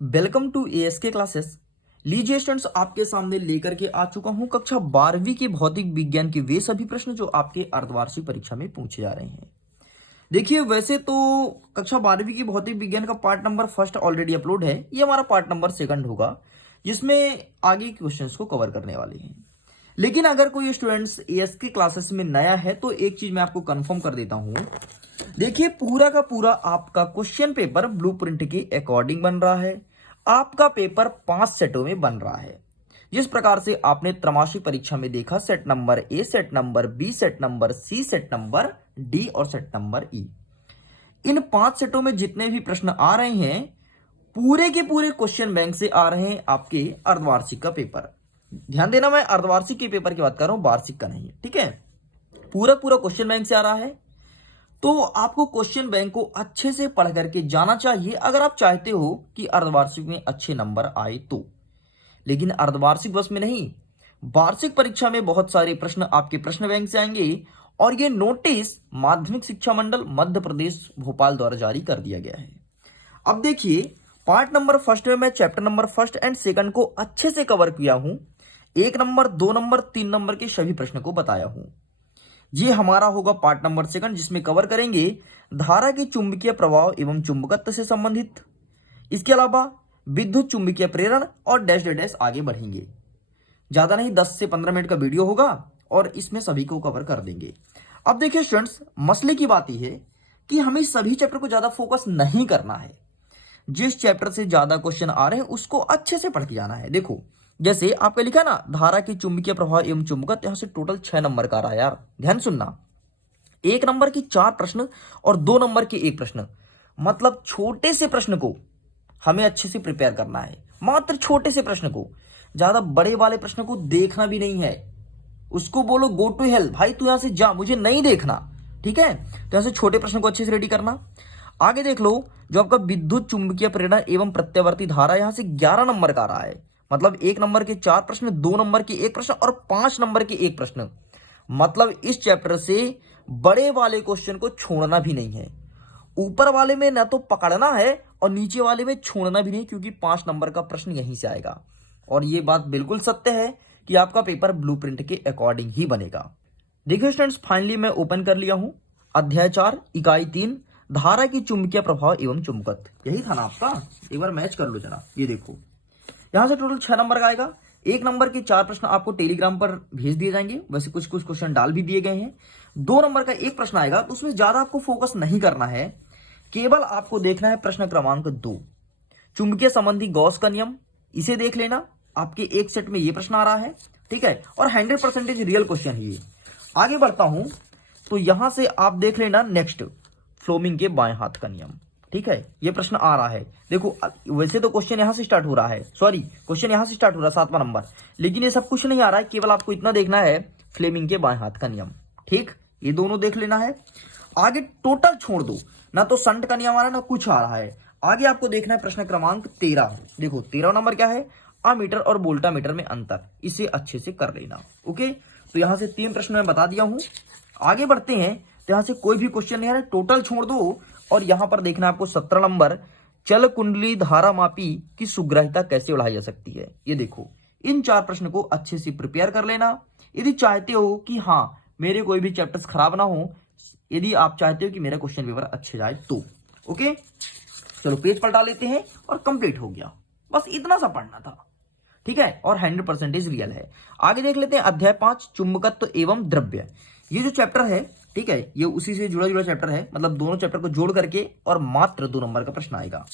Welcome to ASK classes. लीजिए students, आपके सामने लेकर के आ चुका हूं कक्षा 12वीं के भौतिक विज्ञान के वे सभी प्रश्न जो आपके अर्धवार्षिक परीक्षा में पूछे जा रहे हैं। देखिए, वैसे तो कक्षा 12वीं की भौतिक विज्ञान का part number first already upload है। ये हमारा पार्ट नंबर सेकंड होगा, जिसमें आगे के क्वेश्चंस को कवर करने वाले हैं। लेकिन अगर कोई स्टूडेंट्स एएसके क्लासेस में नया है तो एक चीज मैं आपको कंफर्म कर देता हूं। देखिए, पूरा का पूरा आपका क्वेश्चन पेपर ब्लूप्रिंट के अकॉर्डिंग बन रहा है। आपका पेपर 5 सेटों में बन रहा है। जिस प्रकार से आपने त्रैमासिक परीक्षा में देखा, set number A, set number B, set number C, set number D और सेट नंबर ई। इन 5 सेटों में जितने भी प्रश्न आ रहे हैं, पूरे के पूरे क्वेश्चन बैंक से आ रहे हैं आपके अर्धवार्षिक का पेपर। ध्यान देना, मैं अर्धवार्षिक के पेपर की बात कर रहा हूं, वार्षिक का नहीं। ठीक है, पूरा पूरा क्वेश्चन बैंक से आ रहा है। तो आपको क्वेश्चन बैंक को अच्छे से पढ़ करके जाना चाहिए अगर आप चाहते हो कि अर्धवार्षिक में अच्छे नंबर आए तो। लेकिन अर्धवार्षिक बस में नहीं, वार्षिक परीक्षा में बहुत सारे प्रश्न आपके प्रश्न बैंक से आएंगे। और ये नोटिस माध्यमिक शिक्षा मंडल मध्य प्रदेश भोपाल द्वारा जारी कर दिया गया है। अब देखिए, पार्ट नंबर फर्स्ट में मैं chapter number first and second को अच्छे से कवर किया हूं। 1 नंबर, 2 नंबर, 3 नंबर के सभी प्रश्न को बताया हूं। ये हमारा होगा पार्ट नंबर सेकंड, जिसमें कवर करेंगे धारा के चुंबकीय प्रभाव एवं चुंबकत्व से संबंधित। इसके अलावा विद्युत चुंबकीय प्रेरण और डैश डैश आगे बढ़ेंगे। ज्यादा नहीं, 10 से 15 मिनट का वीडियो होगा और इसमें सभी को कवर कर देंगे। अब देखिए स्टूडेंट्स, मसले की बात यह है कि हमें सभी चैप्टर को ज्यादा फोकस नहीं करना है। जिस चैप्टर से ज्यादा क्वेश्चन आ रहे हैं उसको अच्छे से पढ़ के जाना है। देखो, जैसे आपका लिखा ना, धारा की चुंबकीय प्रभाव एवं चुंबकत्व, यहां से टोटल 6 नंबर का रहा है यार। ध्यान सुनना, 1 नंबर की 4 प्रश्न और 2 नंबर के 1 प्रश्न। मतलब छोटे से प्रश्न को हमें अच्छे से प्रिपेयर करना है। मात्र छोटे से प्रश्न को, ज्यादा बड़े वाले प्रश्न को देखना भी नहीं है। उसको बोलो गो टू हेल, भाई तू यहां से जा, मुझे नहीं देखना। ठीक है, तो यहां से छोटे प्रश्न को अच्छे से रेडी करना। आगे देख लो, जो आपका विद्युत चुंबकीय प्रेरण एवं प्रत्यावर्ती धारा, यहां से 11 नंबर का आ रहा है। मतलब 1 नंबर के 4 प्रश्न, 2 नंबर के 1 प्रश्न और 5 नंबर के 1 प्रश्न। मतलब इस चैप्टर से बड़े वाले क्वेश्चन को छोड़ना भी नहीं है। ऊपर वाले में ना तो पकड़ना है और नीचे वाले में छोड़ना भी नहीं, क्योंकि 5 नंबर का प्रश्न यहीं से आएगा। और यह बात बिल्कुल सत्य है कि आपका पेपर ब्लूप्रिंट के अकॉर्डिंग ही बनेगा। देखिए स्टूडेंट्स, फाइनली मैं ओपन कर लिया हूं अध्याय 4 इकाई 3, धारा की चुंबकीय प्रभाव एवं चुंबकत्व। यही था ना आपका, एक बार मैच कर लो जरा। ये देखो, यहां से टोटल 6 नंबर का आएगा। 1 नंबर के 4 प्रश्न आपको टेलीग्राम पर भेज दिए जाएंगे, वैसे कुछ कुछ क्वेश्चन डाल भी दिए गए हैं। 2 नंबर का 1 प्रश्न आएगा, तो उसमें ज्यादा आपको फोकस नहीं करना है। केवल आपको देखना है प्रश्न क्रमांक 2, चुंबकीय संबंधी गॉस का नियम। इसे देख लेना, आपके एक सेट में ये प्रश्न आ रहा है। ठीक है, और 100% रियल क्वेश्चन है ये। आगे बढ़ता हूं तो यहां से आप देख लेना नेक्स्ट, फ्लोमिंग के बाएं हाथ का नियम। ठीक है, ये प्रश्न आ रहा है। देखो, वैसे तो क्वेश्चन यहां से स्टार्ट हो रहा है, सॉरी क्वेश्चन यहां से स्टार्ट हो रहा है 7वां नंबर, लेकिन ये सब कुछ नहीं आ रहा है। केवल आपको इतना देखना है, फ्लेमिंग के बाएं हाथ का नियम। ठीक, ये दोनों देख लेना है। आगे टोटल छोड़ दो, ना तो संट का नियम आ रहा है ना कुछ आ रहा है। आगे आपको देखना है प्रश्न क्रमांक 13। देखो 13 नंबर क्या है, अमीटर और वोल्टामीटर में अंतर। इसे अच्छे से कर लेना। ओके, तो यहां से 3 प्रश्न मैं बता दिया हूं। आगे बढ़ते हैं, तो यहां से कोई भी क्वेश्चन नहीं आ रहा है, टोटल छोड़ दो। और यहां पर देखना है आपको 17 नंबर, चल कुंडली धारा मापी की सुग्राह्यता कैसे बढ़ाई जा सकती है। ये देखो, इन 4 प्रश्न को अच्छे से प्रिपेयर कर लेना। यदि चाहते हो कि हाँ मेरे कोई भी चैप्टर्स खराब ना हो, यदि आप चाहते हो कि मेरा क्वेश्चन पेपर अच्छे जाए तो। ओके, चलो पेज पलटा लेते हैं और कंप्लीट हो गया। बस इतना सा पढ़ना था। ठीक है, और 100% रियल है। आगे देख लेते हैं अध्याय 5, चुंबकत्व एवं द्रव्य। ये जो चैप्टर है, ठीक है, ये उसी से जुड़ा चैप्टर है। मतलब दोनों चैप्टर को जोड़ करके और मात्र 2 नंबर का प्रश्न आएगा।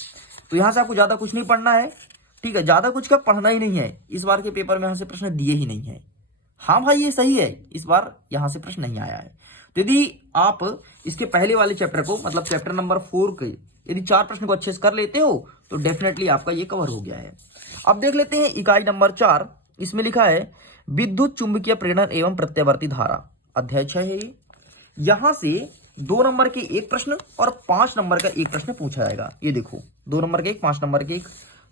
तो यहां से आपको ज्यादा कुछ नहीं पढ़ना है। ठीक है, ज्यादा कुछ का पढ़ना ही नहीं है। इस बार के पेपर में यहां से प्रश्न दिए ही नहीं है। हाँ भाई, ये सही है, इस बार यहां से प्रश्न नहीं आया है। तो यदि आप इसके पहले वाले चैप्टर को, मतलब चैप्टर नंबर 4 के यदि 4 प्रश्न को अच्छे से कर लेते हो तो डेफिनेटली आपका ये कवर हो गया है। अब देख लेते हैं इकाई नंबर 4। इसमें लिखा है विद्युत चुंबकीय प्रेरण एवं प्रत्यावर्ती धारा, अध्याय 6 है ये। यहां से 2 नंबर के 1 प्रश्न और 5 नंबर का 1 प्रश्न पूछा जाएगा। ये देखो, 2 नंबर के 1, 5 नंबर के 1।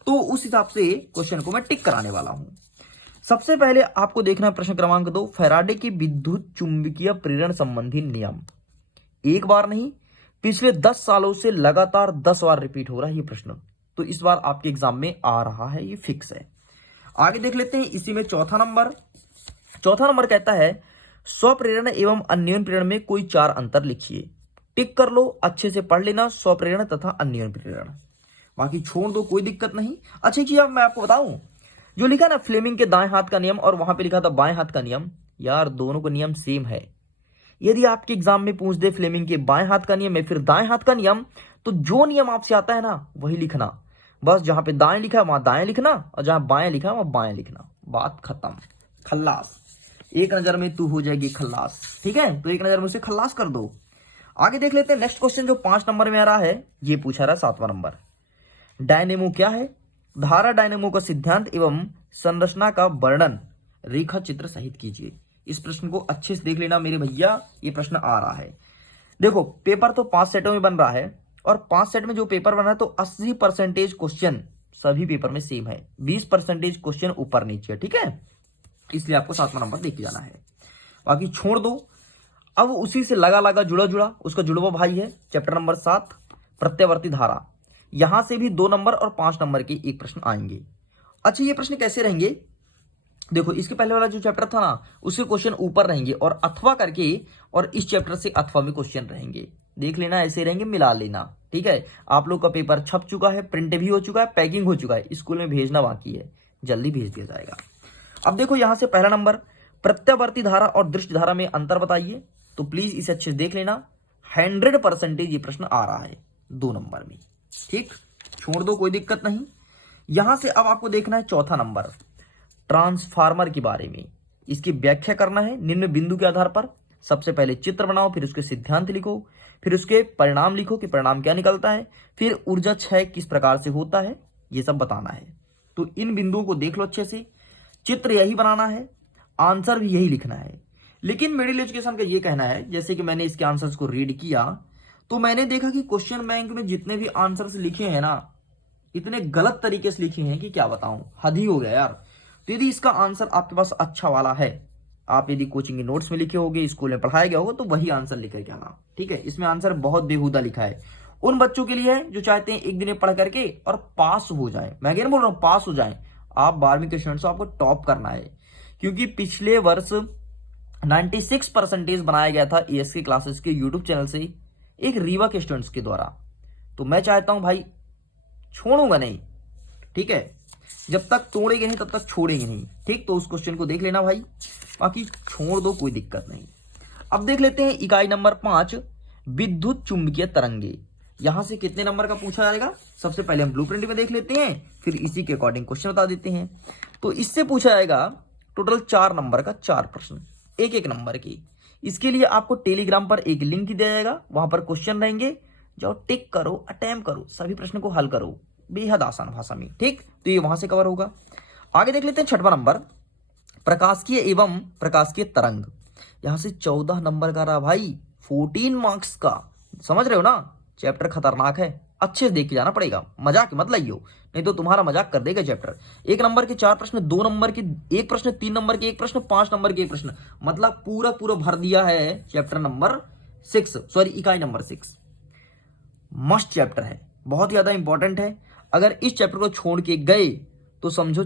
तो उस हिसाब से क्वेश्चन को मैं टिक कराने वाला हूं। सबसे पहले आपको देखना है प्रश्न क्रमांक 2, फैराडे के विद्युत चुंबकीय प्रेरण संबंधी नियम। एक बार नहीं, पिछले 10 सालों से लगातार 10 बार रिपीट हो रहा है ये प्रश्न। तो इस बार आपके एग्जाम में आ रहा है, ये फिक्स है। आगे देख लेते हैं इसी में चौथा नंबर कहता है स्वप्रेरणा एवं अन्योन्य प्रेरणा में कोई 4 अंतर लिखिए। टिक कर लो, अच्छे से पढ़ लेना, स्वप्रेरणा तथा अन्योन्य प्रेरणा, बाकी छोड़ दो, कोई दिक्कत नहीं। अच्छा जी, अब मैं आपको बताऊं, जो लिखा ना फ्लेमिंग के दाएं हाथ का नियम और वहां पे लिखा था बाएं हाथ का नियम, यार दोनों का नियम सेम है। यदि आपके एग्जाम में पूछ दे फ्लेमिंग के बाएं हाथ का नियम है फिर दाएं हाथ का नियम, तो जो नियम आपसे आता है ना वही लिखना, बस जहां पे दाएं लिखा है वहां दाएं लिखना और जहां बाएं लिखा है वहां बाएं लिखना, बात खत्म। खल्लास, एक नजर में तू हो जाएगी खल्लास, ठीक है, तो एक नजर में उसे खल्लास कर दो। आगे देख लेते हैं नेक्स्ट क्वेश्चन जो 5 नंबर में आ रहा है, ये पूछा रहा 7वां नंबर। डायनेमो क्या है? धारा डायनेमो का सिद्धांत एवं संरचना का वर्णन रेखा चित्र सहित कीजिए। इस प्रश्न को अच्छे से देख लेना मेरे भैया, ये प्रश्न आ रहा है। देखो पेपर तो 5 सेटों में बन रहा है और 5 सेट में जो पेपर बना है तो 80% क्वेश्चन सभी पेपर में सेम है, 20% क्वेश्चन ऊपर नीचे, ठीक है, इसलिए आपको 7वां नंबर देख के जाना है, बाकी छोड़ दो। अब उसी से लगा जुड़ा उसका जुड़वा भाई है चैप्टर नंबर 7 प्रत्यावर्ती धारा, यहां से भी 2 नंबर और 5 नंबर के एक प्रश्न आएंगे। अच्छा ये प्रश्न कैसे रहेंगे? देखो इसके पहले वाला जो चैप्टर था ना उसके क्वेश्चन ऊपर रहेंगे और अथवा करके, और इस चैप्टर से अथवा में क्वेश्चन रहेंगे, देख लेना ऐसे रहेंगे, मिला लेना, ठीक है। आप लोग का पेपर छप चुका है, प्रिंट भी हो चुका है, पैकिंग हो चुका है, स्कूल में भेजना बाकी है, जल्दी भेज दिया जाएगा। अब देखो यहां से पहला नंबर प्रत्यावर्ती धारा और दृष्टि धारा में अंतर बताइए, तो प्लीज इसे अच्छे से देख लेना, 100% ये प्रश्न आ रहा है 2 नंबर में, ठीक, छोड़ दो, कोई दिक्कत नहीं। यहां से अब आपको देखना है चौथा नंबर ट्रांसफार्मर के बारे में, इसकी व्याख्या करना है निम्न बिंदु के आधार पर। सबसे पहले चित्र बनाओ, फिर उसके सिद्धांत लिखो, फिर उसके परिणाम लिखो कि परिणाम क्या निकलता है, फिर ऊर्जा क्षय किस प्रकार से होता है, ये सब बताना है। तो इन बिंदुओं को देख लो अच्छे से, चित्र यही बनाना है, आंसर भी यही लिखना है। लेकिन मिडिल एजुकेशन का ये कहना है, जैसे कि मैंने इसके आंसर्स को रीड किया तो मैंने देखा कि क्वेश्चन बैंक में जितने भी आंसर्स लिखे हैं ना इतने गलत तरीके से लिखे हैं कि क्या बताऊं, हद ही हो गया यार। तो यदि इसका आंसर आपके पास अच्छा वाला है, आप यदि कोचिंग के नोट्स में लिखे होंगे, स्कूल में पढ़ाया गया होगा, तो वही आंसर लिखे क्या आना, ठीक है। इसमें आंसर बहुत बेहुदा लिखा है, उन बच्चों के लिए है जो चाहते हैं एक दिन में पढ़ करके और पास हो जाए, मैं क्या बोल रहा हूँ, पास हो जाए। आप 12वीं के स्टूडेंट्स, आपको टॉप करना है, क्योंकि पिछले वर्ष 96% बनाया गया था एएसके क्लासेस के यूट्यूब चैनल से एक रीवा के स्टूडेंट्स के द्वारा। तो मैं चाहता हूं भाई छोड़ूंगा नहीं, ठीक है, जब तक तोड़ेंगे नहीं तब तक छोड़ेंगे नहीं, ठीक। तो उस क्वेश्चन को देख लेना भाई, बाकी छोड़ दो, कोई दिक्कत नहीं। अब देख लेते हैं इकाई नंबर 5 विद्युत चुंबकीय तरंगे, यहां से कितने नंबर का पूछा जाएगा, सबसे पहले हम ब्लूप्रिंट में देख लेते हैं, फिर इसी के अकॉर्डिंग क्वेश्चन बता देते हैं। तो इससे पूछा जाएगा टोटल 4 नंबर का 4 प्रश्न, एक नंबर की। इसके लिए आपको टेलीग्राम पर एक लिंक दिया जाएगा, वहां पर क्वेश्चन रहेंगे, जाओ टिक करो, अटेम्प्ट करो, सभी प्रश्न को हल करो बेहद आसान भाषा में, ठीक। तो ये वहां से कवर होगा। आगे देख लेते हैं 6वां नंबर प्रकाशिकीय एवं प्रकाशिकीय तरंग, यहां से 14 नंबर का रहा भाई, 14 मार्क्स का, समझ रहे हो ना, चैप्टर खतरनाक है, अच्छे से देख के जाना पड़ेगा, मजाक मत लाइयो, नहीं तो तुम्हारा मजाक कर देगा चैप्टर। 1 नंबर के 4 प्रश्न, 2 नंबर के 1 प्रश्न, 3 नंबर के 1 प्रश्न, 5 नंबर के 1 प्रश्न, मतलब पूरा भर दिया है चैप्टर नंबर 6, सॉरी इकाई नंबर 6। मस्ट चैप्टर है, बहुत ज्यादा इंपॉर्टेंट है। अगर इस चैप्टर को छोड़ के गए तो समझो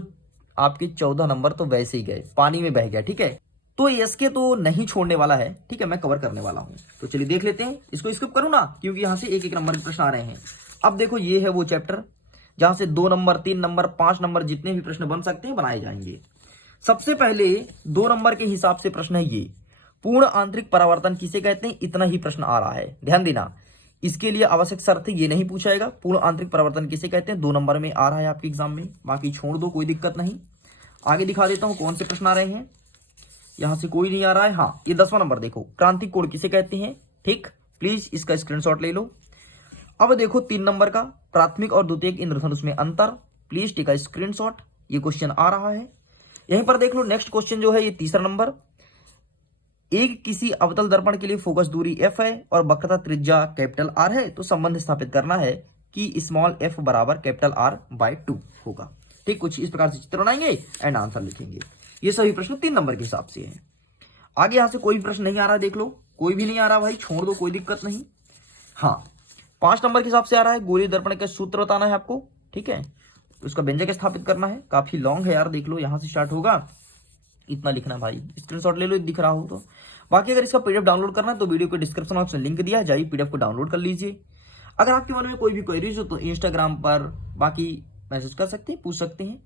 आपके 14 नंबर तो वैसे ही गए, पानी में बह गया, ठीक है। तो एसके तो नहीं छोड़ने वाला है, ठीक है, मैं कवर करने वाला हूं। तो चलिए देख लेते हैं, इसको स्किप करूं ना, क्योंकि यहां से एक नंबर के प्रश्न आ रहे हैं। अब देखो ये है वो चैप्टर जहां से 2 नंबर, 3 नंबर, 5 नंबर जितने भी प्रश्न बन सकते हैं बनाए जाएंगे। सबसे पहले 2 नंबर के हिसाब से प्रश्न है ये, पूर्ण आंतरिक परावर्तन किसे कहते हैं, इतना ही प्रश्न आ रहा है, ध्यान देना। इसके लिए आवश्यक शर्त ये नहीं पूछा जाएगा, पूर्ण आंतरिक परावर्तन किसे कहते हैं, 2 नंबर में आ रहा है आपके एग्जाम में, बाकी छोड़ दो, कोई दिक्कत नहीं। आगे दिखा देता हूं कौन से प्रश्न आ रहे हैं, यहां से कोई नहीं आ रहा है। हाँ, ये 10वां नंबर देखो, क्रांतिक कोण किसे कहते हैं, ठीक, प्लीज इसका स्क्रीनशॉट ले लो। अब देखो 3 नंबर का प्राथमिक और द्वितीयक इंद्रधनुष में अंतर, प्लीज टेक अ स्क्रीनशॉट, ये क्वेश्चन आ रहा है। यहीं पर देख लो नेक्स्ट क्वेश्चन जो है ये 3रा नंबर, एक किसी अवतल दर्पण के लिए फोकस दूरी f है और वक्रता त्रिज्या कैपिटल R है, तो संबंध स्थापित करना है कि स्मॉल f बराबर कैपिटल R/2 होगा, ठीक। कुछ इस प्रकार से चित्र बनाएंगे एंड आंसर लिखेंगे। ये सभी प्रश्न 3 नंबर के हिसाब से है। आगे यहां से कोई प्रश्न नहीं आ रहा, देख लो, कोई भी नहीं आ रहा भाई, छोड़ दो, कोई दिक्कत नहीं। हाँ, 5 नंबर के हिसाब से आ रहा है, गोलीय दर्पण का सूत्र बताना है आपको, ठीक है। उसका व्यंजक स्थापित करना है, काफी लॉन्ग है यार, देख लो यहाँ से स्टार्ट होगा, इतना लिखना भाई, स्क्रीनशॉट ले लो दिख रहा हो तो। बाकी अगर इसका पीडीएफ डाउनलोड करना है तो वीडियो के डिस्क्रिप्शन बॉक्स में लिंक दिया है, जाइए पीडीएफ को डाउनलोड कर लीजिए। अगर आपके मन में कोई भी क्वेरीज हो तो इंस्टाग्राम पर बाकी मैसेज कर सकते हैं, पूछ सकते हैं।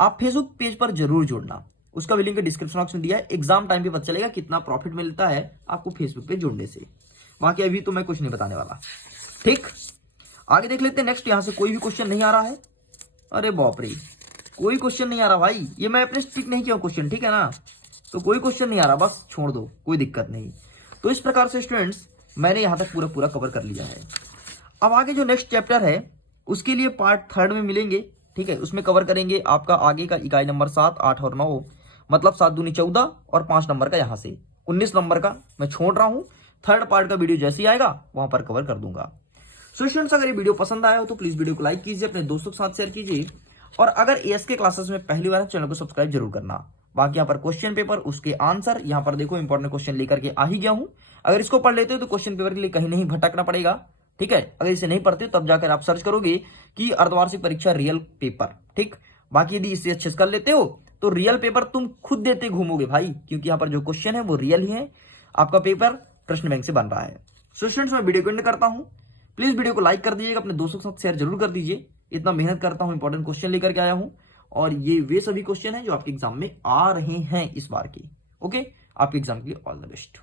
आप फेसबुक पेज पर जरूर जुड़ना, उसका भी लिंक डिस्क्रिप्शन बॉक्स में दिया है। एग्जाम टाइम पे पता चलेगा कितना प्रॉफिट मिलता है आपको फेसबुक पे जुड़ने से। बाकी अभी तो मैं कुछ नहीं बताने वाला, ठीक। आगे देख लेते हैं नेक्स्ट। यहाँ से कोई भी क्वेश्चन नहीं आ रहा है, अरे बाप रे, कोई क्वेश्चन नहीं आ रहा भाई, ये मैं अपने स्टिक नहीं किया क्वेश्चन, ठीक है ना, तो कोई क्वेश्चन नहीं आ रहा, बस छोड़ दो, कोई दिक्कत नहीं। तो इस प्रकार से स्टूडेंट्स मैंने यहाँ तक पूरा कवर कर लिया है। अब आगे जो नेक्स्ट चैप्टर है उसके लिए पार्ट 3 में मिलेंगे, ठीक है। उसमें कवर करेंगे आपका आगे का इकाई नंबर 7, 8 और 9, मतलब 7 दूनी 14 और 5 नंबर का यहाँ से 19 नंबर का मैं छोड़ रहा हूँ। 3rd पार्ट का वीडियो जैसे ही आएगा वहां पर कवर कर दूंगा। सो स्टूडेंट्स अगर ये वीडियो पसंद आया हो तो प्लीज वीडियो को लाइक कीजिए, अपने दोस्तों के साथ शेयर कीजिए, और अगर एएसके क्लासेस में पहली बार चैनल को सब्सक्राइब जरूर करना। बाकी यहाँ पर क्वेश्चन पेपर, उसके आंसर यहाँ पर देखो, इंपॉर्टेंट क्वेश्चन लेकर के आ ही गया हूँ। अगर इसको पढ़ लेते हो तो क्वेश्चन पेपर के लिए कहीं नहीं भटकना पड़ेगा, ठीक है। अगर इसे नहीं पढ़ते तब जाकर आप सर्च करोगे कि अर्धवार्षिक परीक्षा रियल पेपर, ठीक। बाकी यदि इसे अच्छे से कर लेते हो तो रियल पेपर तुम खुद देते घूमोगे भाई, क्योंकि यहाँ पर जो क्वेश्चन है वो रियल ही है, आपका पेपर प्रश्न बैंक से बन रहा है। सो स्टूडेंट्स मैं वीडियो को एंड करता हूँ, प्लीज वीडियो को लाइक कर दीजिएगा, अपने दोस्तों के साथ शेयर जरूर कर दीजिए। इतना मेहनत करता हूँ, इंपॉर्टेंट क्वेश्चन लेकर के आया हूँ, और ये वे सभी क्वेश्चन हैं जो आपके एग्जाम में आ रहे हैं इस बार के। ओके, आपके एग्जाम के लिए ऑल द बेस्ट।